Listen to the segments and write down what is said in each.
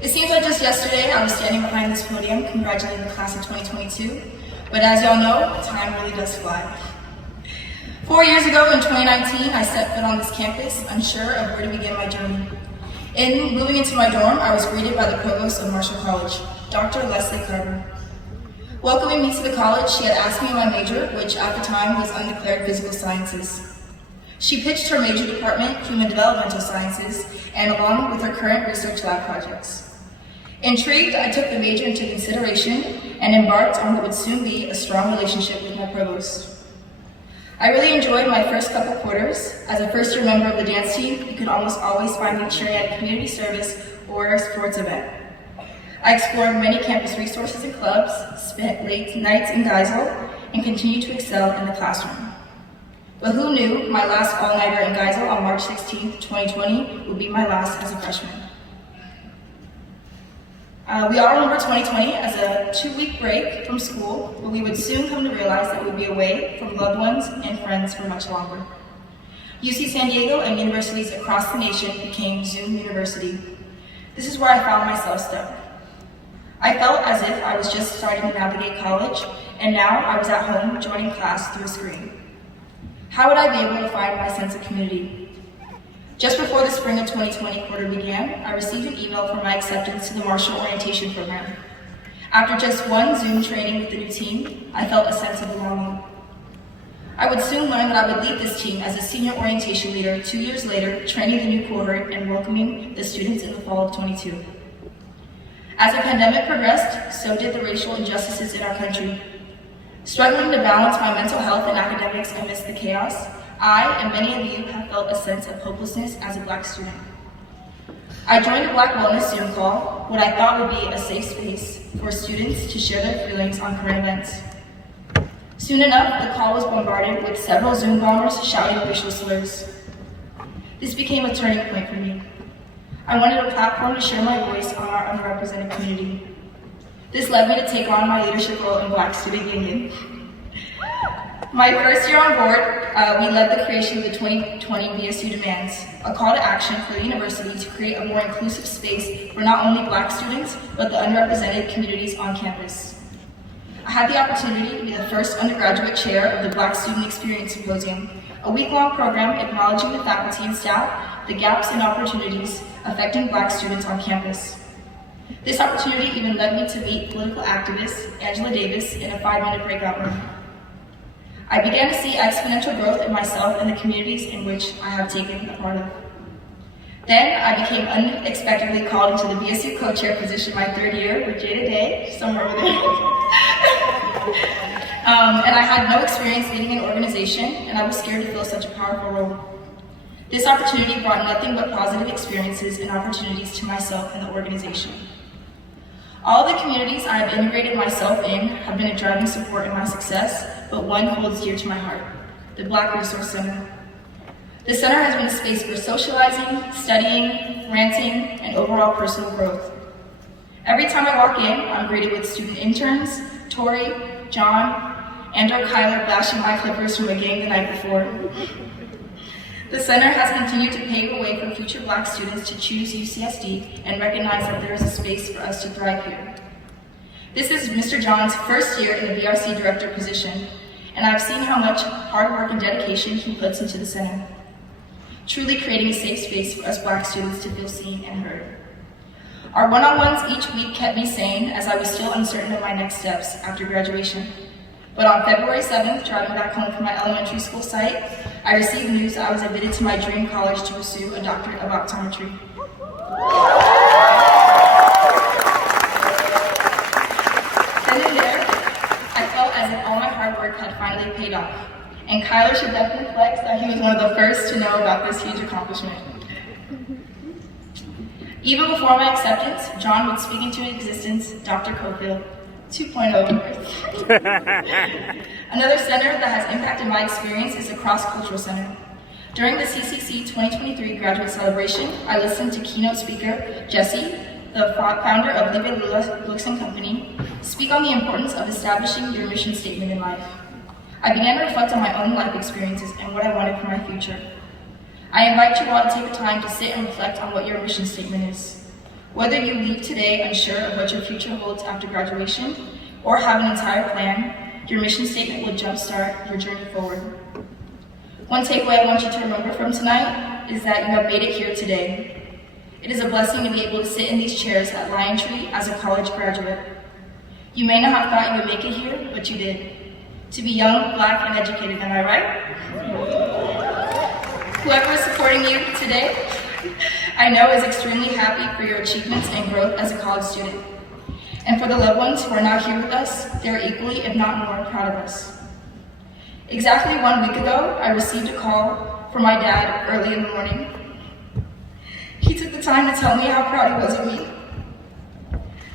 It seems like just yesterday I was standing behind this podium congratulating the class of 2022, but as y'all know, time really does fly. 4 years ago in 2019, I set foot on this campus, unsure of where to begin my journey. In moving into my dorm, I was greeted by the provost of Marshall College, Dr. Leslie Carter. Welcoming me to the college, she had asked me my major, which at the time was undeclared physical sciences. She pitched her major department, human developmental sciences, and along with her current research lab projects. Intrigued, I took the major into consideration and embarked on what would soon be a strong relationship with my provost. I really enjoyed my first couple quarters. As a first-year member of the dance team, you could almost always find me cheering at a community service or a sports event. I explored many campus resources and clubs, spent late nights in Geisel, and continued to excel in the classroom. But who knew my last all-nighter in Geisel on March 16, 2020 would be my last as a freshman. We all remember 2020 as a 2-week break from school, but we would soon come to realize that we'd be away from loved ones and friends for much longer. UC San Diego and universities across the nation became Zoom University. This is where I found myself stuck. I felt as if I was just starting to navigate college, and now I was at home joining class through a screen. How would I be able to find my sense of community? Just before the spring of 2020 quarter began, I received an email for my acceptance to the Marshall Orientation Program. After just one Zoom training with the new team, I felt a sense of belonging. I would soon learn that I would lead this team as a senior orientation leader 2 years later, training the new cohort and welcoming the students in the fall of 22. As the pandemic progressed, so did the racial injustices in our country. Struggling to balance my mental health and academics amidst the chaos, I and many of you have felt a sense of hopelessness as a Black student. I joined a Black Wellness Zoom call, what I thought would be a safe space for students to share their feelings on current events. Soon enough, the call was bombarded with several Zoom bombers shouting racial slurs. This became a turning point for me. I wanted a platform to share my voice on our underrepresented community. This led me to take on my leadership role in Black Student Union. My first year on board, we led the creation of the 2020 BSU Demands, a call to action for the university to create a more inclusive space for not only Black students, but the underrepresented communities on campus. I had the opportunity to be the first undergraduate chair of the Black Student Experience Symposium, a week-long program acknowledging the faculty and staff, the gaps and opportunities affecting Black students on campus. This opportunity even led me to meet political activist Angela Davis in a 5-minute breakout room. I began to see exponential growth in myself and the communities in which I have taken a part of. Then I became unexpectedly called into the BSU co-chair position my 3rd year with Jada Day, somewhere over there. And I had no experience leading an organization, and I was scared to fill such a powerful role. This opportunity brought nothing but positive experiences and opportunities to myself and the organization. All the communities I have integrated myself in have been a driving support in my success, but one holds dear to my heart, the Black Resource Center. The center has been a space for socializing, studying, ranting, and overall personal growth. Every time I walk in, I'm greeted with student interns, Tori, John, and or Kyler bashing my clippers from a game the night before. The center has continued to pave the way for future Black students to choose UCSD and recognize that there is a space for us to thrive here. This is Mr. John's first year in the BRC director position, and I've seen how much hard work and dedication he puts into the center, truly creating a safe space for us Black students to feel seen and heard. Our one-on-ones each week kept me sane as I was still uncertain of my next steps after graduation. But on February 7th, driving back home from my elementary school site, I received news that I was admitted to my dream college to pursue a doctorate of optometry. Then and there, I felt as if all my hard work had finally paid off, and Kyler should definitely flex that he was one of the first to know about this huge accomplishment. Even before my acceptance, John would speak into existence Dr. Cofield 2.0. Another center that has impacted my experience is the Cross-Cultural Center. During the CCC 2023 graduate celebration, I listened to keynote speaker Jesse, the founder of Liebe Lula Books and Company, speak on the importance of establishing your mission statement in life. I began to reflect on my own life experiences and what I wanted for my future. I invite you all to take the time to sit and reflect on what your mission statement is. Whether you leave today unsure of what your future holds after graduation or have an entire plan, your mission statement will jumpstart your journey forward. One takeaway I want you to remember from tonight is that you have made it here today. It is a blessing to be able to sit in these chairs at Lion Tree as a college graduate. You may not have thought you would make it here, but you did. To be young, black, and educated, am I right? Whoever is supporting you today, I know is extremely happy for your achievements and growth as a college student. And for the loved ones who are not here with us, they are equally, if not more, proud of us. Exactly 1 week ago, I received a call from my dad early in the morning. He took the time to tell me how proud he was of me.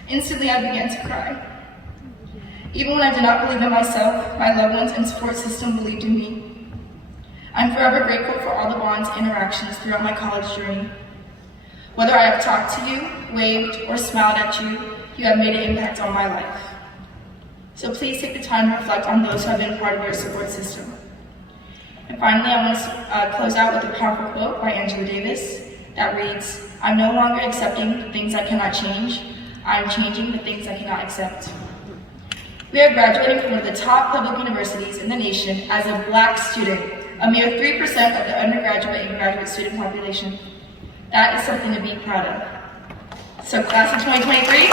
Instantly, I began to cry. Even when I did not believe in myself, my loved ones and support system believed in me. I'm forever grateful for all the bonds and interactions throughout my college journey. Whether I have talked to you, waved, or smiled at you, you have made an impact on my life. So please take the time to reflect on those who have been part of your support system. And finally, I want to close out with a powerful quote by Angela Davis that reads, "I'm no longer accepting the things I cannot change, I'm changing the things I cannot accept." We are graduating from one of the top public universities in the nation as a black student, a mere 3% of the undergraduate and graduate student population. That is something to be proud of. So class of 2023,